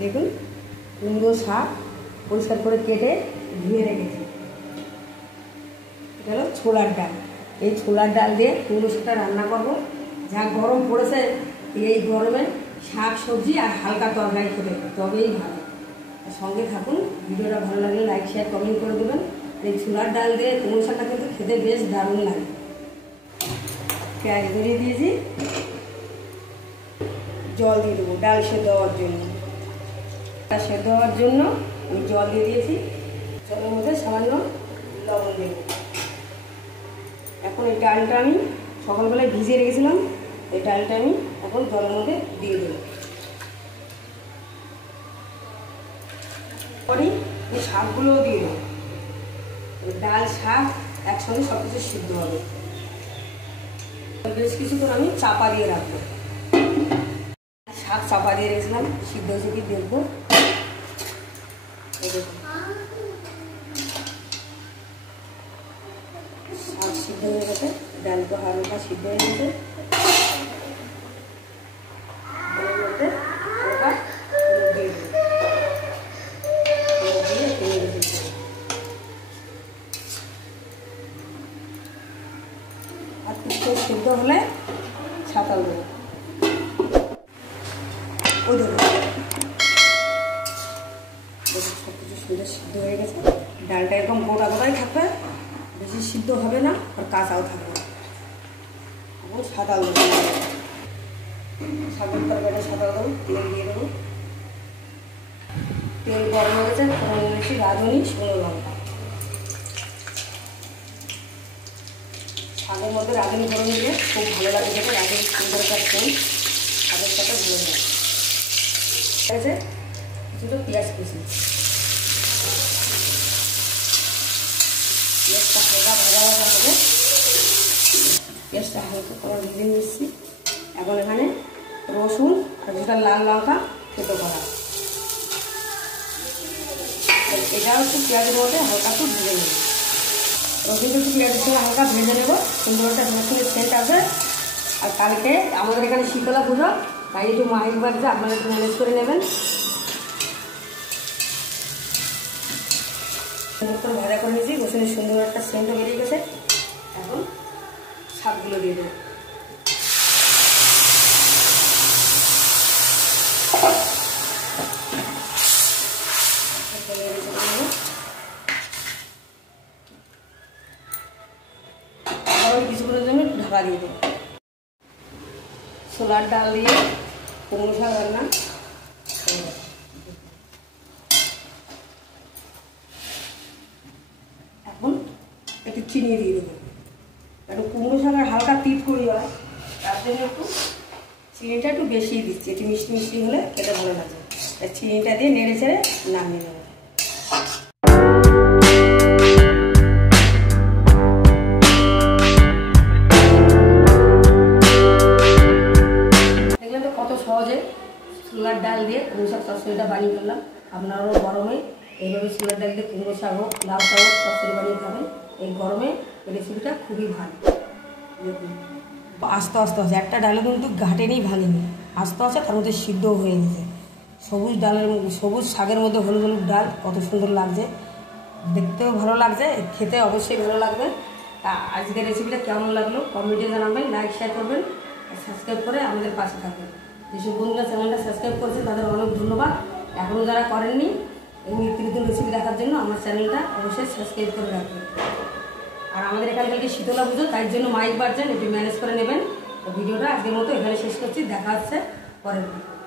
দেখুন কুমড়ো শাক পরিষ্কার করে কেটে ধুয়ে রেখেছি। এটা হলো ছোলার ডাল। এই ছোলার ডাল দিয়ে কুমড়ো শাকটা রান্না করবো। যা গরম পড়েছে এই গরমে শাক সবজি আর হালকা তরকারি খেতে তবেই ভালো। সঙ্গে থাকুন, ভিডিওটা ভালো লাগলে লাইক শেয়ার কমেন্ট করে দেবেন। এই ছোলার ডাল দিয়ে কুমড়ো শাকটা কিন্তু খেতে বেশ দারুণ লাগে। পেঁয়াজ ধরিয়ে দিয়েছি, জল দিয়ে দেবো ডাল সেদ্ধ হওয়ার জন্য। ডাল সেদ্ধ হওয়ার জন্য আমি জল দিয়ে দিয়েছি। জলের মধ্যে সামান্য লবণ দেব। এখন এই ডালটা আমি সকালবেলায় ভিজিয়ে রেখেছিলাম, এই ডালটা আমি এখন জলের মধ্যে দিয়ে দেবো। পরে এই শাকগুলোও দিয়ে দেবো। ডাল শাক একসঙ্গে সব কিছু সিদ্ধ হবে। বেশ কিছুক্ষণ আমি চাপা দিয়ে রাখবো। শাক চাপা দিয়ে রেখেছিলাম, সিদ্ধ হয়েছে কি দেখবো। শাক সিদ্ধ হয়ে গেছে, ডাল তো হালকা সিদ্ধ হয়ে গেছে। আর কিছু সিদ্ধ হলে সাঁতাল দেবো। ওই দেখো সব কিছু সুন্দর সিদ্ধ হয়ে গেছে। ডালটা এরকম গোটা গোটাই থাকবে, বেশি সিদ্ধ হবে না আর কাঁচাও থাকবে না। এখন সাঁতাল দেবো, শাকের তরকারিটা সাঁতাল দেবো। তেল দিয়ে দেবো। তেল গরম হয়ে গেছে, ফোড়ন দিয়েছি রাঁধুনি শুকনো লঙ্কা। শাকের মধ্যে রাঁধুনি ফোড়ন দিলে খুব ভালো লাগে খেতে। রাঁধুনি সুন্দর একটা সেন্ট শাকের সাথে ভালো লাগে। ঠিক আছে, কিছুটা পেঁয়াজ কুচি। পেঁয়াজটা হালকা ভাজা ভাজা হবে। পেঁয়াজটা হালকা করে ভেজে নিচ্ছি। এখন এখানে রসুন আর দুটা লাল লঙ্কা থেতো করা, এটাও একটু পেঁয়াজের মধ্যে হালকা একটু ভেজে নেব। রসুন একটু পেঁয়াজের সঙ্গে হালকা ভেজে নেব, সুন্দর একটা রসুনের সেন্ট আসবে। আর কালকে আমাদের এখানে শীতলা পুজো, তাই একটু মাহির বাড়িতে আপনারা একটু ম্যানেজ করে নেবেন। সুন্দর করে ভাজা করে নিয়েছি, রসুনের সুন্দর একটা সেন্টও বেরিয়ে গেছে। এখন শাকগুলো দিয়ে দেবো। কিছুক্ষণের জন্য ঢাকা দিয়ে দেবো। ছোলার ডাল দিয়ে কুমড়ো শাক রান্না। এখন একটু চিনি দিয়ে দেবো, কারণ কুমড়ো শাক আর হালকা তিত করি হয়, তার জন্য একটু চিনিটা একটু বেশি দিচ্ছি। একটু মিষ্টি মিষ্টি হলে খেতে ভালো লাগে। চিনিটা দিয়ে নেড়ে চেড়ে নামিয়ে নেবো। সহজে ছোলার ডাল দিয়ে কুমড়ো শাক চচ্চড়িটা বানিয়ে ফেললাম। আপনারাও গরমে এইভাবে ছোলার ডাল দিয়ে কুমড়ো শাক হোক লাউ শাক হোক চচ্চড়ি বানিয়ে খাবেন। এই গরমে রেসিপিটা খুবই ভালো। দেখুন আস্তে আস্তে আছে, একটা ডালে কিন্তু ঘাটেনি ভাঙেনি, আস্তে আস্তে তার মধ্যে সিদ্ধ হয়ে গেছে। সবুজ ডালের সবুজ শাকের মধ্যে হলুদ হলুদ ডাল কত সুন্দর লাগছে, দেখতেও ভালো লাগছে, খেতে অবশ্যই ভালো লাগবে। তা আজকের রেসিপিটা কেমন লাগলো কমেন্টে জানাবেন, লাইক শেয়ার করবেন, সাবস্ক্রাইব করে আমাদের পাশে থাকবেন। যেসব বন্ধুরা চ্যানেলটা সাবস্ক্রাইব করেছেন তাদের অনেক ধন্যবাদ। এখনও যারা করেননি এই নিত্য নতুন রেসিপি দেখার জন্য আমার চ্যানেলটা অবশ্যই সাবস্ক্রাইব করে রাখবেন। আর আমাদের এখানে কালকে শীতলা পুজো, তাই জন্য মাইক বাজছেন, একটু ম্যানেজ করে নেবেন। ভিডিওটা আজকের মতো এখানে শেষ করছি, দেখা হচ্ছে পরের ভিডিও।